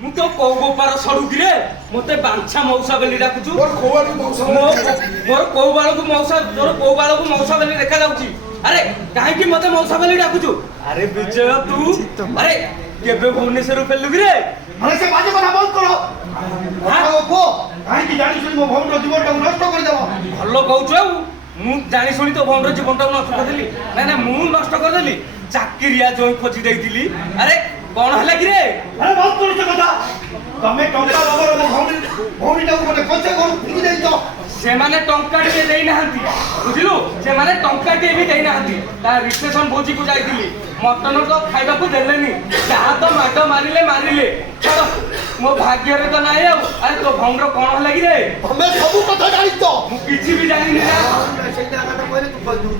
ମୁଁ ତ କୋଉ ଗୋପାର ସଡୁକିରେ ମତେ ବାଞ୍ଛା ମଉସା ବୋଲି ଡାକୁଛୁ। ମୋର କୋଉ ବାଳକୁ ମଉସା, ତୋର କୋଉ ବାଳକୁ ମଉସା ବୋଲି ଦେଖାଯାଉଛି। ଆରେ କାହିଁକି ମତେ ମଉସା ବୋଲି ଡାକୁଛୁ? ଆରେ ବିଜୟ ତୁ ଆରେ କେବେ ଭୁବନେଶ୍ୱରରୁ ଫେରିଲୁ କିରେ? ଆରେ ସେ ବାଜେ କଥା ବନ୍ଦ କର। ପୁଅ କାହିଁକି ଜାଣିଛୁ ମୋ ଭଉଣୀର ଜୀବନଟାକୁ ନଷ୍ଟ କରିଦେବ? ଭଲ କହୁଛୁ। ଆଉ ମୁଁ ଜାଣି ଶୁଣି ତୋ ଭଉଣୀର ଜୀବନଟାକୁ ନଷ୍ଟ କରିଦେଲି? ନାଇଁ ମୁଁ ନଷ୍ଟ କରିଦେଲି। ଚାକିରିଆ ଯୋଉ ଖୋଜି ଦେଇଥିଲି। ଆରେ କଣ ହେଲା କିରେ? ଆରେ ବନ୍ଦ କର ସେ କଥା। ତମେ ଟଙ୍କା ବାବର ମୋ ଭଉଣୀଟାକୁ ଗୋଟେ କଞ୍ଚା ଘରୁ ଫିଙ୍ଗି ଦେଇଛ। ସେମାନେ ଟଙ୍କା ଟିକେ ଦେଇନାହାନ୍ତି, ବୁଝିଲୁ? ସେମାନେ ଟଙ୍କା ଟିକେ ବି ଦେଇନାହାନ୍ତି। ତା ରିସେପସନ ଭୋଜିକୁ ଯାଇଥିଲି, ମଟନ ତ ଖାଇବାକୁ ଦେଲେନି। ଯାହା ତ ମାଡ ମାରିଲେ। ଛାଡ଼, ମୋ ଭାଗ୍ୟରେ ତ ନାହିଁ। ଆଉ ଆରେ ତୋ ଭଉଣୀର କଣ ହେଲା କିରେ? ତମେ ସବୁ କଥା ଜାଣିଛ। ମୁଁ କିଛି ବି ଜାଣିନି ନା। ସେଇଟା କହିଲେ ତୁ କହିଦଉ।